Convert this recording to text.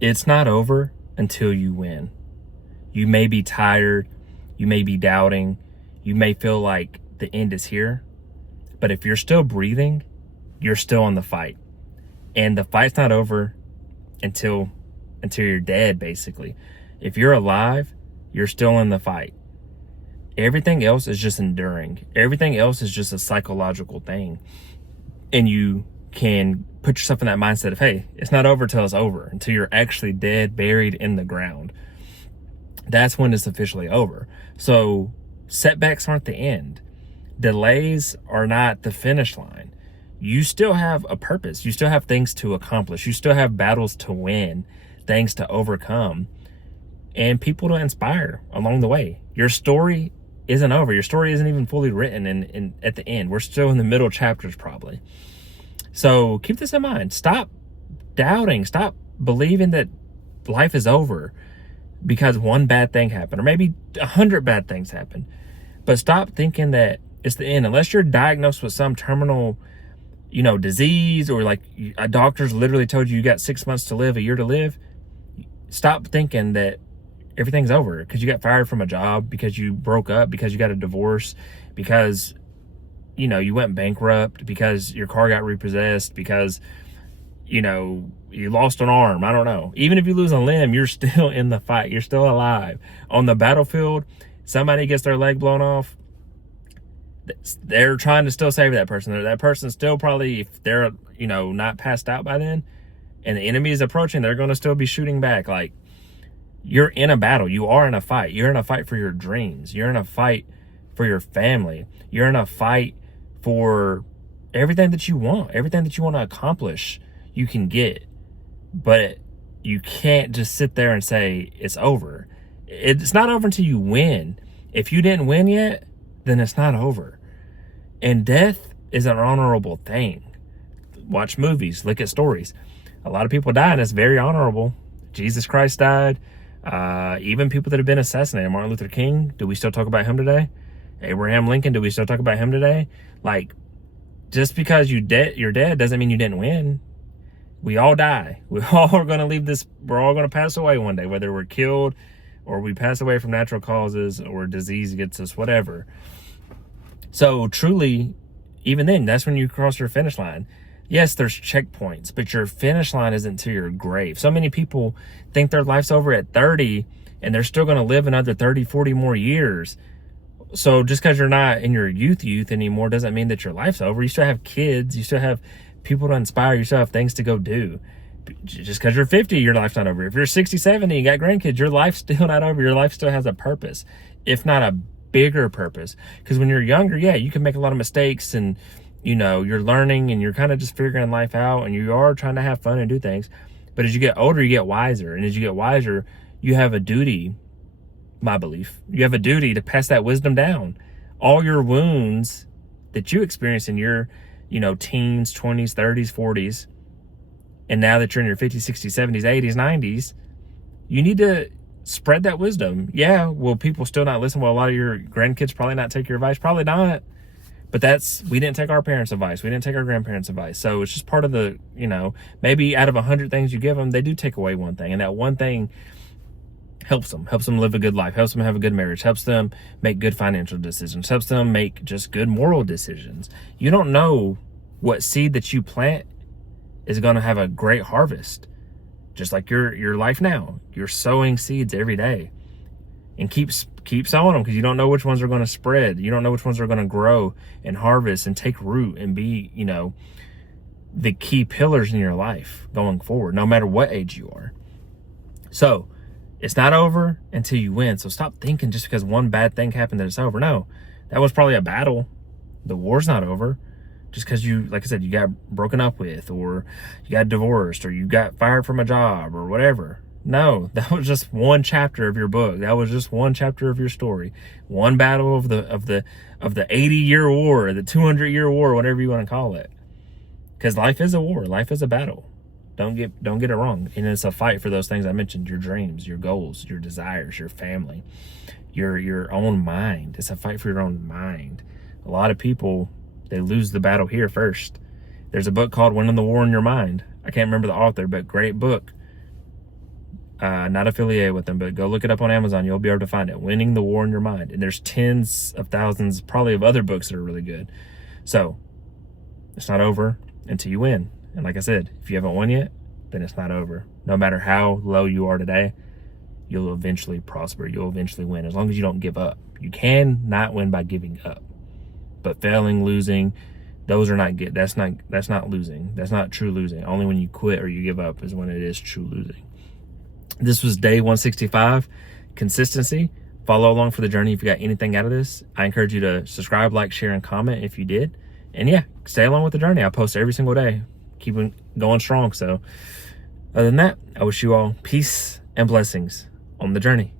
It's not over until you win. You may be tired, you may be doubting, you may feel like the end is here, but if you're still breathing, you're still in the fight. And the fight's not over until you're dead, basically. If you're alive, you're still in the fight. Everything else is just enduring. Everything else is just a psychological thing. And you can put yourself in that mindset of, hey, it's not over till it's over, until you're actually dead, buried in the ground. That's when it's officially over. So setbacks aren't the end. Delays are not the finish line. You still have a purpose. You still have things to accomplish. You still have battles to win, things to overcome, and people to inspire along the way. Your story isn't over. Your story isn't even fully written and at the end. We're still in the middle chapters probably. So keep this in mind. Stop doubting. Stop believing that life is over because one bad thing happened, or maybe 100 bad things happened. But stop thinking that it's the end. Unless you're diagnosed with some terminal, disease, or like a doctor's literally told you got 6 months to live, a year to live. Stop thinking that everything's over because you got fired from a job, because you broke up, because you got a divorce, because you went bankrupt, because your car got repossessed, because you lost an arm. I don't know. Even if you lose a limb, you're still in the fight. You're still alive. On the battlefield, somebody gets their leg blown off, they're trying to still save that person. That person's still probably, if they're not passed out by then, and the enemy is approaching, they're going to still be shooting back. Like, you're in a battle. You are in a fight. You're in a fight for your dreams. You're in a fight for your family. You're in a fight for everything that you want. Everything that you want to accomplish, you can get. But you can't just sit there and say it's over. It's not over until you win. If you didn't win yet, then it's not over. And death is an honorable thing. Watch movies, look at stories. A lot of people die, and it's very honorable. Jesus Christ died. Even people that have been assassinated. Martin Luther King, do we still talk about him today? Abraham Lincoln, do we still talk about him today? Like, just because you're dead doesn't mean you didn't win. We all die. We all are going to leave this. We're all going to pass away one day, whether we're killed or we pass away from natural causes or disease gets us, whatever. So truly, even then, that's when you cross your finish line. Yes, there's checkpoints, but your finish line isn't to your grave. So many people think their life's over at 30 and they're still going to live another 30, 40 more years. So just because you're not in your youth anymore doesn't mean that your life's over. You still have kids. You still have people to inspire. You still have things to go do. Just because you're 50, your life's not over. If you're 60, 70, you got grandkids, your life's still not over. Your life still has a purpose, if not a bigger purpose. Because when you're younger, yeah, you can make a lot of mistakes and, you're learning and you're kind of just figuring life out and you are trying to have fun and do things. But as you get older, you get wiser. And as you get wiser, you have a duty, my belief, you have a duty to pass that wisdom down. All your wounds that you experience in your, teens, 20s, 30s, 40s, and now that you're in your 50s, 60s, 70s, 80s, 90s, you need to spread that wisdom. Yeah, will people still not listen? Will a lot of your grandkids probably not take your advice? Probably not. But we didn't take our parents' advice. We didn't take our grandparents' advice. So it's just part of the, maybe out of 100 things you give them, they do take away one thing. And that one thing helps them live a good life, helps them have a good marriage, helps them make good financial decisions, helps them make just good moral decisions. You don't know what seed that you plant is going to have a great harvest. Just like your life now. You're sowing seeds every day. And keep sowing them, because you don't know which ones are going to spread. You don't know which ones are going to grow and harvest and take root and be, the key pillars in your life going forward, no matter what age you are. So it's not over until you win. So stop thinking just because one bad thing happened that it's over. No, that was probably a battle. The war's not over. Just because you, like I said, you got broken up with, or you got divorced, or you got fired from a job, or whatever. No, that was just one chapter of your book. That was just one chapter of your story. One battle of the 80-year war, the 200-year war, whatever you want to call it. Because life is a war. Life is a battle. Don't get it wrong. And it's a fight for those things I mentioned: your dreams, your goals, your desires, your family, your own mind. It's a fight for your own mind. A lot of people, they lose the battle here first. There's a book called Winning the War in Your Mind. I can't remember the author, but great book. Not affiliated with them, but go look it up on Amazon. You'll be able to find it. Winning the War in Your Mind. And there's tens of thousands, probably, of other books that are really good. So it's not over until you win. And like I said, if you haven't won yet, then it's not over. No matter how low you are today, you'll eventually prosper. You'll eventually win, as long as you don't give up. You can not win by giving up, but failing, losing, those are not good. That's not losing. That's not true losing. Only when you quit or you give up is when it is true losing. This was day 165. Consistency. Follow along for the journey. If you got anything out of this, I encourage you to subscribe, like, share, and comment if you did. And yeah, stay along with the journey. I post every single day. Keep going strong. So other than that, I wish you all peace and blessings on the journey.